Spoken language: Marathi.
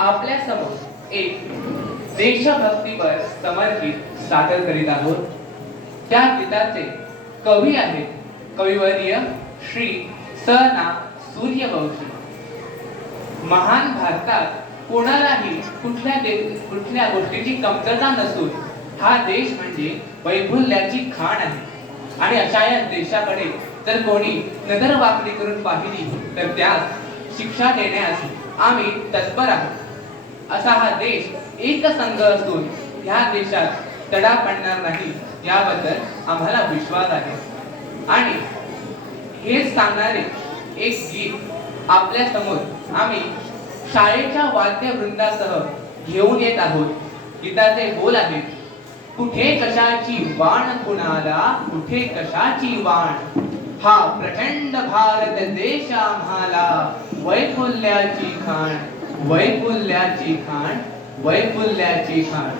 आपल्या समोर एक देशभक्तीपर समर्पित सादर करीत आहोत। त्या गीताचे कवी आहेत कविवर्य श्री स ना सूर्यवंशी। महान भारतात कोणालाही कुठल्या गोष्टीची कमतरता नसून हा देश म्हणजे वैफल्याची खाण आहे आणि अशा या देशाकडे जर कोणी नजर वाकडी करून पाहिली तर त्यास शिक्षा देण्यास आम्ही तत्पर आहोत। असा हा देश एक संघ असून ह्या देशात तडा पडणार नाही याबद्दल आम्हाला विश्वास आहे। आणि हे सांगणारे एक गीत आपल्या समोर आम्ही शाळेच्या वाद्यवृंदासह घेऊन येत आहोत। गीताचे बोल आहेत, कुठे कशाची वाण कुणाला, कुठे कशाची वाण, हा प्रचंड भारत देश आम्हाला, वैफल्याची खाण, वैफल्याची खाण, वैफल्याची खाण।